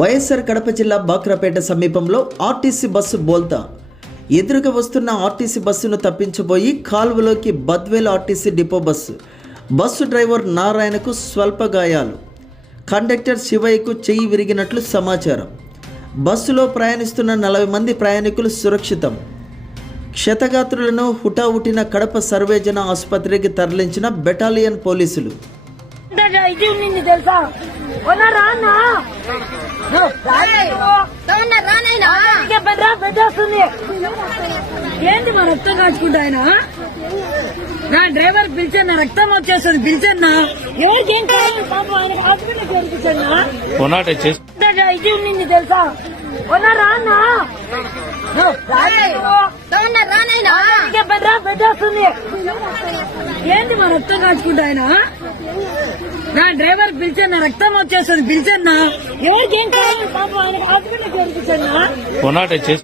వైఎస్ఆర్ కడప జిల్లా బాక్రాపేట సమీపంలో RTC bus బోల్తా ఎదురుగా వస్తున్న ఆర్టీసీ బస్సును తప్పించబోయి కాలువలోకి Badvel RTC depot bus driver నారాయణకు స్వల్ప గాయాలు. కండక్టర్ శివయ్యకు చెయ్యి విరిగినట్లు సమాచారం. బస్సులో ప్రయాణిస్తున్న 40 మంది ప్రయాణికులు సురక్షితం. క్షతగాత్రులను హుటాహుటిన కడప సర్వేజన ఆసుపత్రికి తరలించిన బెటాలియన్ పోలీసులు. ఏంటి మా రక్తం కాచుకుంటా ఆయన నా డ్రైవర్ పిలిచాను, రక్తం వచ్చేస్తుంది పిలిచాను. ఎవరికేం కావాలి పాపం ఆయన హాస్పిటల్ చేర్పించాను. ఇది ఉండింది తెలుసా రానా పెద్దస్తుంది. ఏంటి మా రక్తం కాచుకుంటా ఆయన నా డ్రైవర్ పిలిచాను, రక్తం వచ్చేస్తుంది పిలిచాను. ఎవరికేం కావాలి పాపం ఆయన హాస్పిటల్ చేర్పించాను.